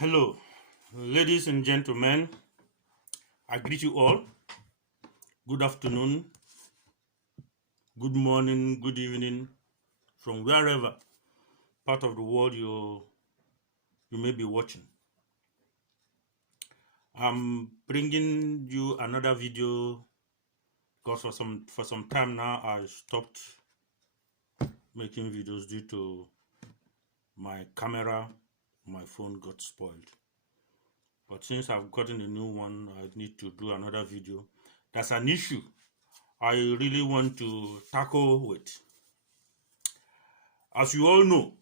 Hello, ladies and gentlemen. I greet you all. Good afternoon, good morning, good evening, from wherever part of the world you may be watching. I'm bringing you another video because for some time now I stopped making videos due to my camera, my phone got spoiled. But since I've gotten a new one, I need to do another video. That's an issue I really want to tackle with. As you all know,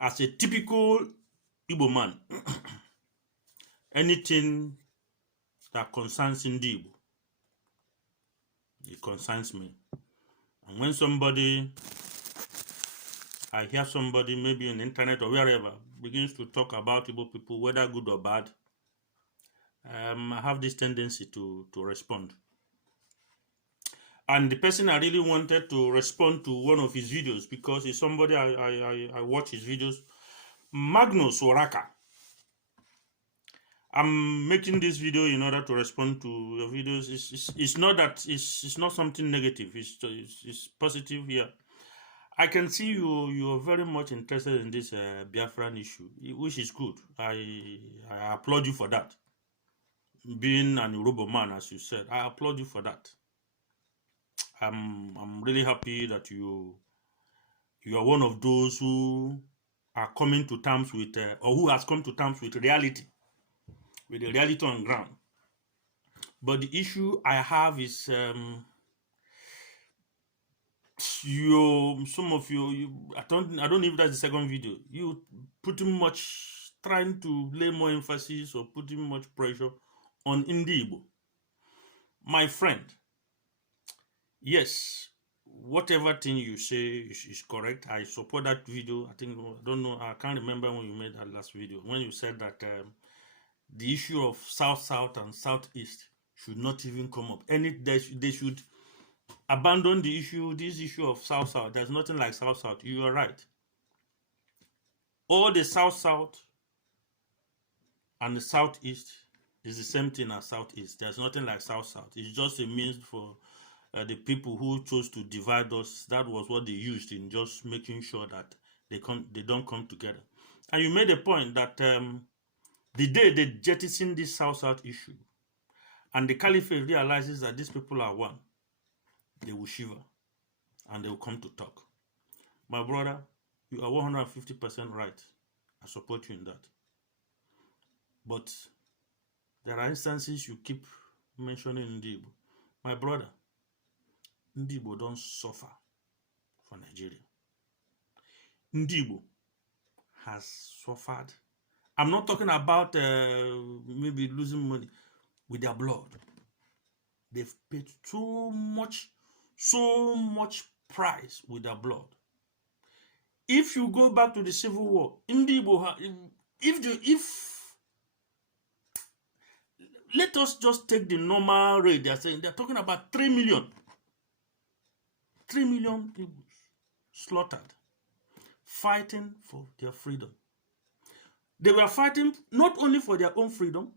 as a typical Igbo man, anything that concerns Ndi Igbo, it concerns me. And when I hear somebody maybe on the internet or wherever begins to talk about Igbo people, whether good or bad, I have this tendency to respond. And the person I really wanted to respond to one of his videos because he's somebody I watch his videos, Magnus Oraka. I'm making this video in order to respond to your videos. It's not that it's not something negative. It's positive here. I can see you are very much interested in this Biafran issue, which is good. I applaud you for that. Being an Urobo man, as you said, I applaud you for that. I'm really happy that you are one of those who are coming to terms with or who has come to terms with reality. With the reality on ground. But the issue I have is some of you I don't know if that's the second video. You pretty much trying to lay more emphasis or putting much pressure on Ndi Igbo. My friend, yes, whatever thing you say is correct. I support that video. I don't know, I can't remember when you made that last video when you said that the issue of South and Southeast should not even come up. They should abandon this issue of South. There's nothing like South. You are right. All the South and the Southeast is the same thing as Southeast. There's nothing like South. It's just a means for the people who chose to divide us. That was what they used in just making sure that they don't come together. And you made a point that the day they jettison this South issue and the Caliphate realizes that these people are one, they will shiver and they will come to talk. My brother, you are 150% right. I support you in that. But there are instances you keep mentioning Ndi Igbo. My brother, Ndi Igbo don't suffer for Nigeria. Ndi Igbo has suffered. I'm not talking about maybe losing money with their blood. They've paid so much price with their blood. If you go back to the Civil War, Ndi Igbo, let us just take the normal rate. They're talking about 3 million. 3 million people slaughtered, fighting for their freedom. They were fighting not only for their own freedom,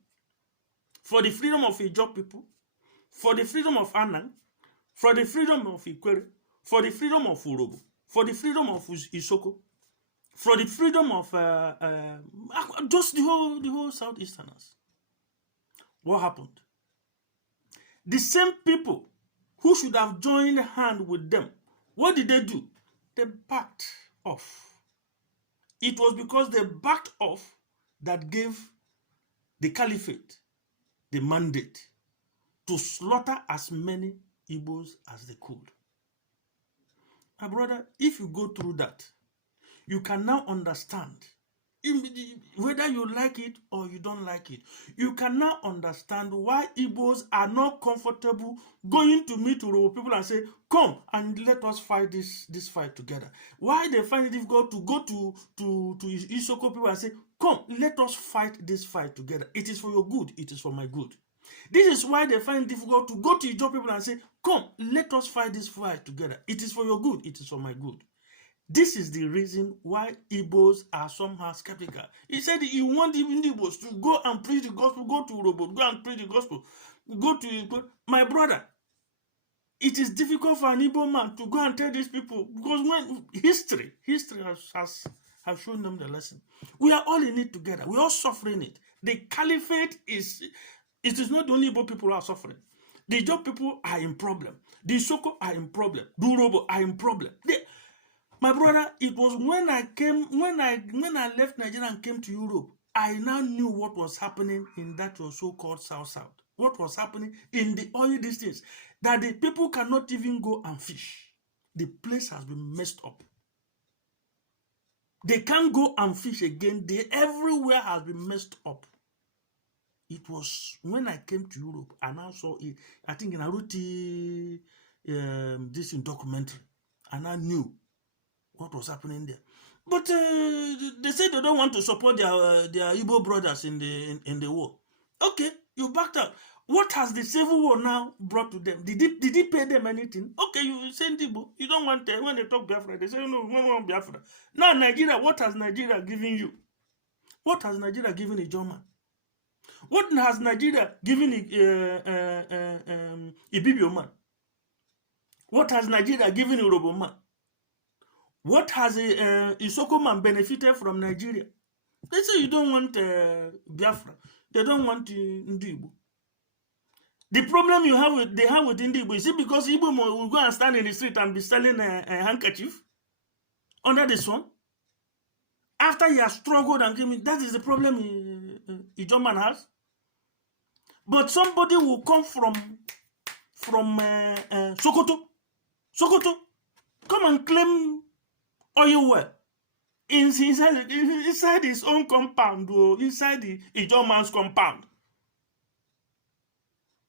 for the freedom of Ijaw people, for the freedom of Anang, for the freedom of Ikwere, for the freedom of Urobo, for the freedom of Isoko, for the freedom of just the whole Southeasterners. What happened? The same people who should have joined hand with them, what did they do? They backed off. It was because they backed off that gave the Caliphate the mandate to slaughter as many Igbos as they could. My brother, if you go through that, you can now understand, whether you like it or you don't like it, you can now understand why Igbos are not comfortable going to meet Urobo people and say, come and let us fight this fight together. Why they find it difficult to go to Isoko people and say, come, let us fight this fight together. It is for your good, it is for my good. This is why they find it difficult to go to Ijaw people and say, come, let us fight this fight together. It is for your good, it is for my good. This is the reason why Igbos are somehow skeptical. He said you want even Igbos to go and preach the gospel, go to Urhobo, go and preach the gospel, go to Igbo. My brother, it is difficult for an Igbo man to go and tell these people, because when history has shown them the lesson. We are all in it together. We are all suffering it. The caliphate it is not the only Igbo people who are suffering. The Job people are in problem. The Soko are in problem. The Urhobo are in problem. My brother, it was when I left Nigeria and came to Europe, I now knew what was happening in that so-called South. What was happening in the oil districts, that the people cannot even go and fish. The place has been messed up. They can't go and fish again. Everywhere has been messed up. It was when I came to Europe and I saw it, I think in Aruti, this in documentary, and I knew what was happening there. But they say they don't want to support their Igbo brothers in the war. Okay, you backed out. What has the civil war now brought to them? Did he pay them anything? Okay, you send Igbo. You don't want when they talk Biafra, they say no, we don't want Biafra. Now Nigeria, what has Nigeria given you? What has Nigeria given a German? What has Nigeria given a Ibibio man? What has Nigeria given a Urhobo man? What has a Isoko man benefited from Nigeria? They say you don't want Biafra. They don't want Igbo. The problem they have with Igbo, is it because Igbo will go and stand in the street and be selling a handkerchief under the sun? After he has struggled and given, that is the problem Ijoman has. But somebody will come from Sokoto, come and claim oil well inside his own compound, or inside the Ijoman's compound.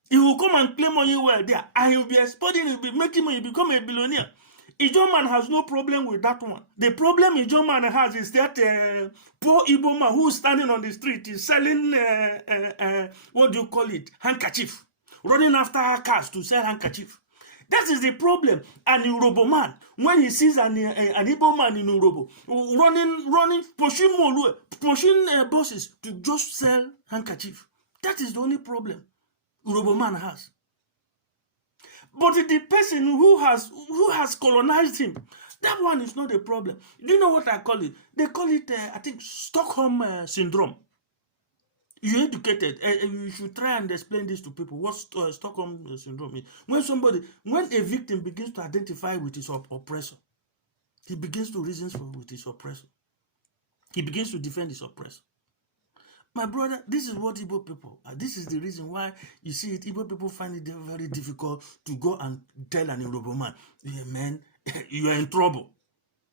He will come and claim oil well there, and he'll be exporting, he'll be making money, he'll become a billionaire. Ijoman has no problem with that one. The problem Ijoman has is that poor Igbo man who's standing on the street is selling, what do you call it, handkerchief, running after cars to sell handkerchief. That is the problem. An Urhobo man, when he sees an Igbo man in Urhobo, running, pushing buses to just sell handkerchief. That is the only problem Urhobo man has. But the person who has colonized him, that one is not a problem. Do you know what I call it? They call it, I think, Stockholm syndrome. You're educated. You should try and explain this to people. What Stockholm syndrome is. When a victim begins to identify with his oppressor, he begins to reason with his oppressor. He begins to defend his oppressor. My brother, this is what Igbo people are. This is the reason why you see it. Igbo people find it very difficult to go and tell an Urhobo man, yeah, man, you are in trouble.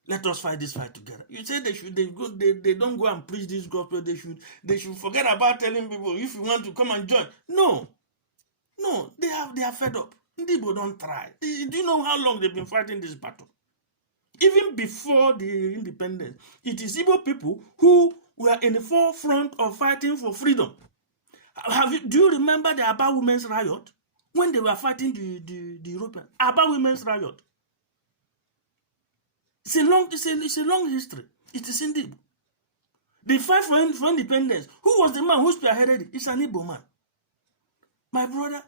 Let us fight this fight together. You say they don't go and preach this gospel. They should forget about telling people if you want to come and join. No, they are fed up. Igbo don't try. Do you know how long they've been fighting this battle? Even before the independence, it is Igbo people who were in the forefront of fighting for freedom. Do you remember the Aba Women's Riot? When they were fighting the European Aba Women's Riot. It's a long history. It is indeed. The fight for independence. Who was the man who spearheaded it? It's an Igbo man. My brother,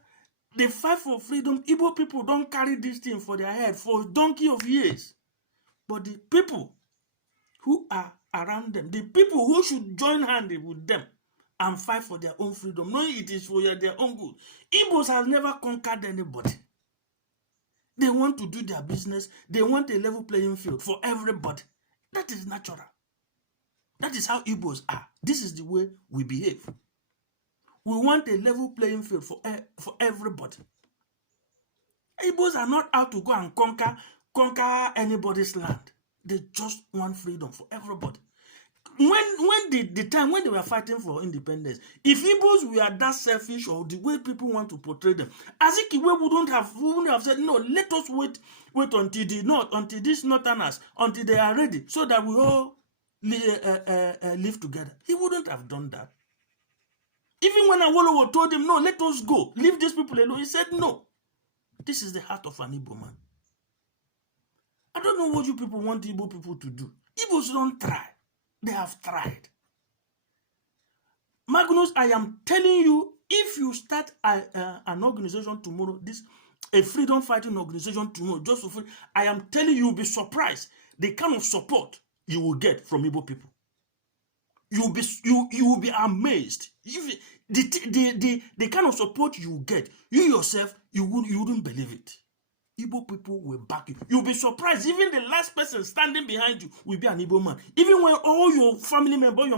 the fight for freedom, Igbo people don't carry this thing for their head for a donkey of years. But the people who are around them, the people who should join hands with them and fight for their own freedom, knowing it is for their own good. Igbos have never conquered anybody. They want to do their business. They want a level playing field for everybody. That is natural. That is how Igbos are. This is the way we behave. We want a level playing field for everybody. Igbos are not out to go and conquer anybody's land. They just want freedom for everybody. When the time when they were fighting for independence, if Igbos were that selfish or the way people want to portray them, Azikiwe wouldn't have said, no, let us wait until these northerners, until they are ready, so that we all live together. He wouldn't have done that. Even when Awolowo told him, no, let us go, leave these people alone, he said no. This is the heart of an Igbo man. I don't know what you people want Igbo people to do. Igbos don't try. They have tried. Magnus, I am telling you, if you start an organization tomorrow, a freedom fighting organization tomorrow, just for free, I am telling you, you'll be surprised the kind of support you will get from Igbo people. You will be amazed. If the kind of support you will get, you yourself, you wouldn't believe it. Igbo people will back you. You'll be surprised. Even the last person standing behind you will be an Igbo man. Even when all your family members,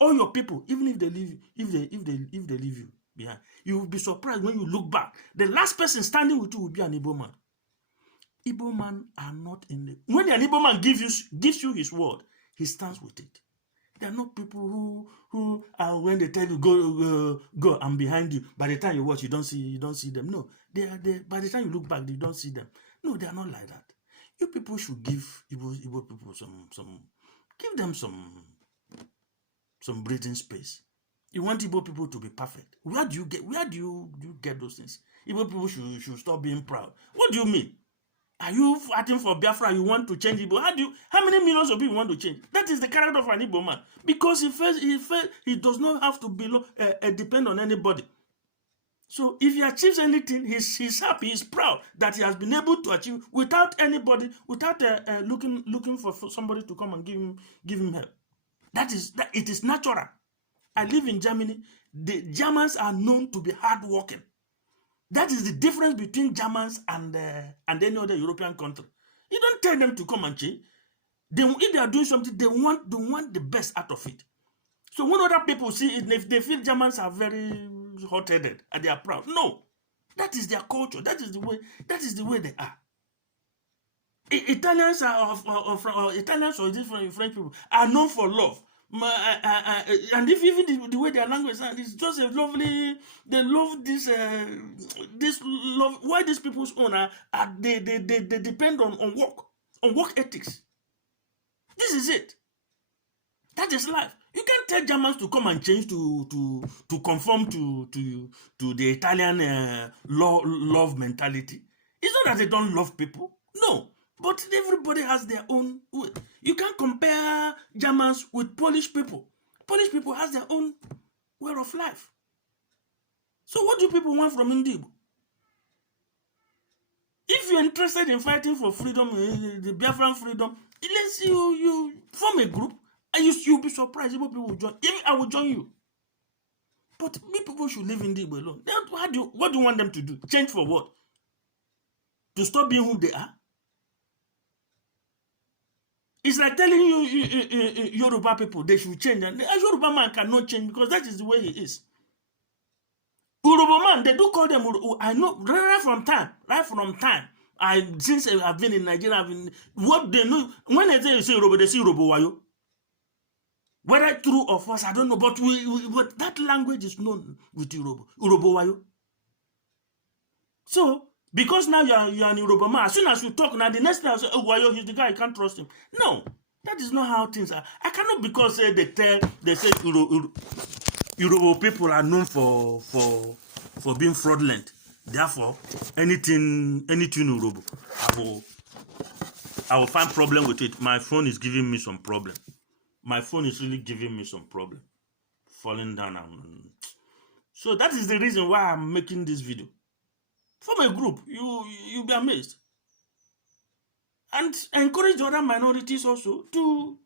all your people, even if they leave, if they leave you behind, you will be surprised when you look back. The last person standing with you will be an Igbo man. Igbo man are not in the. When an Igbo man gives you his word, he stands with it. They are not people who are, when they tell you go, I'm behind you. By the time you watch, you don't see them. No, they are there. By the time you look back, you don't see them. No, they are not like that. You people should give Igbo people give them some breathing space. You want Igbo people to be perfect. Where do you get those things? Igbo people should stop being proud. What do you mean? Are you fighting for Biafra? You want to change Igbo? How many millions of people want to change? That is the character of an Igbo man. Because he does not have to depend on anybody. So if he achieves anything, he's happy, he's proud that he has been able to achieve without anybody, without looking for somebody to come and give him help. It is natural. I live in Germany. The Germans are known to be hardworking. That is the difference between Germans and any other European country. You don't tell them to come and change. If they are doing something, they want the best out of it. So when other people see it, if they feel Germans are very hot-headed and they are proud, no, that is their culture. That is the way they are. Italians Italians or different French people are known for love. And if even the way their language is just a lovely, they love this love. Why these people's own they depend on work ethics. This is it. That is life. You can't tell Germans to come and change to conform to the Italian love mentality. It's not that they don't love people. No. But everybody has their own way. You can't compare Germans with Polish people. Polish people has their own way of life. So what do people want from Igbo? If you're interested in fighting for freedom, the Biafran freedom, let's you form a group and you'll be surprised. Igbo people will join. Even I will join you. But people should leave Igbo alone. What do you want them to do? Change for what? To stop being who they are? It's like telling you Yoruba people they should change. And a Yoruba man cannot change because that is the way he is. Yoruba man, they do call them. I know right from time. Since I've been in Nigeria, what they know when they say Yoruba, they say Yoruba wayo. Whether true or false, I don't know. But but that language is known with Yoruba wayo. So. Because now you're an Yoruba man, as soon as you talk, now the next thing I say, oh, Wayo, he's the guy, I can't trust him. No, that is not how things are. I cannot because they say Yoruba people are known for being fraudulent. Therefore, anything Yoruba, I will find problem with it. My phone is giving me some problem. My phone is really giving me some problem. Falling down. So that is the reason why I'm making this video. Form a group, you'll be amazed. And encourage the other minorities also to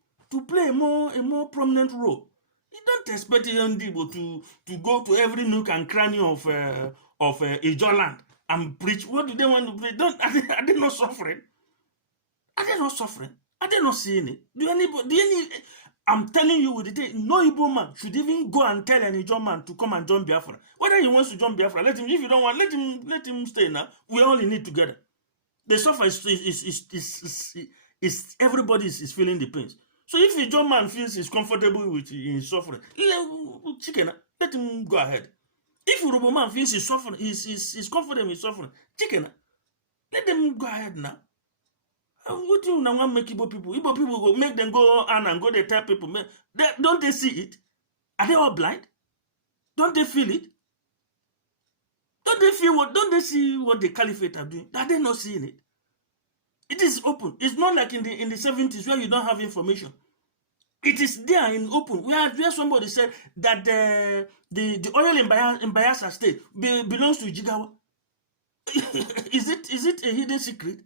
play a more prominent role. You don't expect young people to go to every nook and cranny of Ijaw land and preach. What do they want to preach? Are they not suffering? Are they not suffering? Are they not seeing it? I'm telling you, with the day, no Igbo man should even go and tell an Ijaw man to come and join Biafra. Whether he wants to join Biafra, let him. If you don't want, let him stay now. We all in it together. The suffer is everybody is feeling the pains. So if a Ijaw man feels he's comfortable with his suffering, let him go ahead. If a Yoruba man feels he's suffering, he's comfortable with suffering, let them go ahead now. What do you now want to make Igbo people go make them go on and go, they tell people, don't they see it? Are they all blind? Don't they feel it? Don't they see what the caliphate are doing? Are they not seeing it? It is open. It's not like in the 70s where you don't have information. It is there in open. Where somebody said that the oil in Bayelsa State belongs to Jigawa. Is it a hidden secret?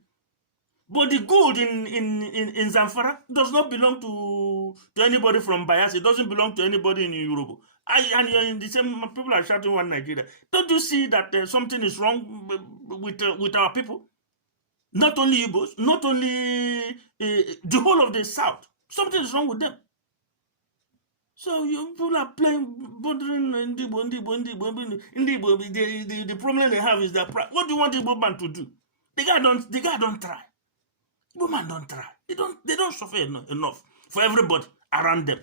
But the gold in Zamfara does not belong to anybody from Bayelsa. It doesn't belong to anybody in Europe. And you're in the same, people are shouting one Nigeria. Don't you see that something is wrong with our people? Not only Igbos, not only the whole of the South. Something is wrong with them. So you people are playing, bordering the problem they have is that what do you want the Igbo man to do? The guy don't try. Igbo man don't try. They don't suffer enough for everybody around them.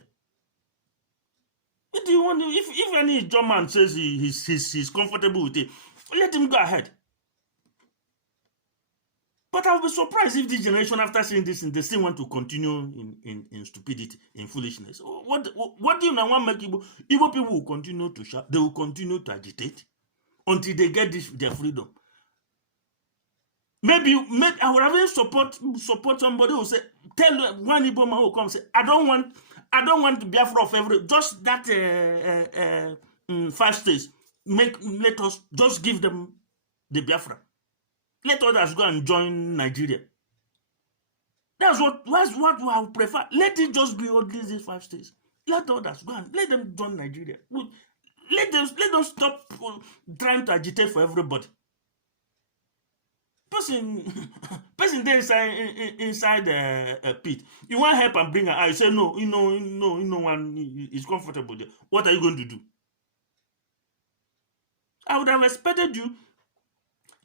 What do you want? If any German says he's comfortable with it, let him go ahead. But I'll be surprised if this generation, after seeing this, they still want to continue in stupidity, in foolishness. What do you now want to make Igbo people will continue to shout, they will continue to agitate until they get their freedom. Maybe I would have support somebody who say, tell one Igbo man who comes say, I don't want to be afraid of every, just that 5 states. Let us just give them the Biafra. Let others go and join Nigeria. That's what I would prefer. Let it just be all these 5 states. Let others go and let them join Nigeria. Let them stop trying to agitate for everybody. Person there inside a pit. You want help and bring her out. You say no. One is comfortable there. What are you going to do? I would have expected you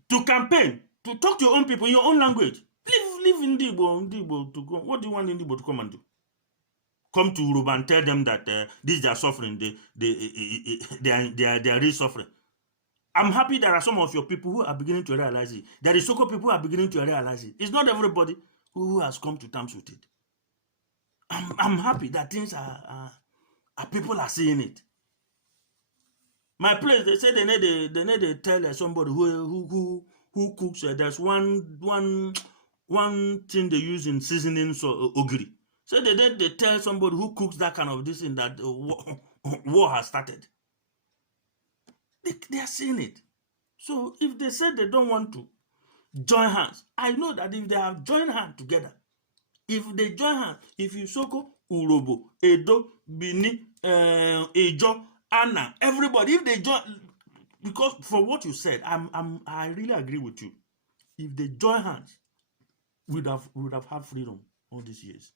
to campaign, to talk to your own people in your own language. Leave Ndibo to go. What do you want Ndibo to come and do? Come to Uruba and tell them that this they are suffering. They are really suffering. I'm happy there are some of your people who are beginning to realize it. There is Soko people who are beginning to realize it. It's not everybody who has come to terms with it. I'm happy that things are people are seeing it. My place, they say they need to tell somebody who cooks. There's one thing they use in seasoning ogiri. So they tell somebody who cooks that kind of this thing that war has started. They are seeing it. So if they say they don't want to join hands, I know that if they have joined hands together, if they join hands, if you Soko, Urobo, Edo, Bini, Ejo, Anna, everybody, if they join, because for what you said, I really agree with you. If they join hands, we would have had freedom all these years.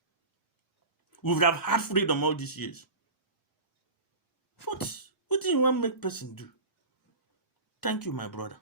We would have had freedom all these years. What do you want to make person do? Thank you, my brother.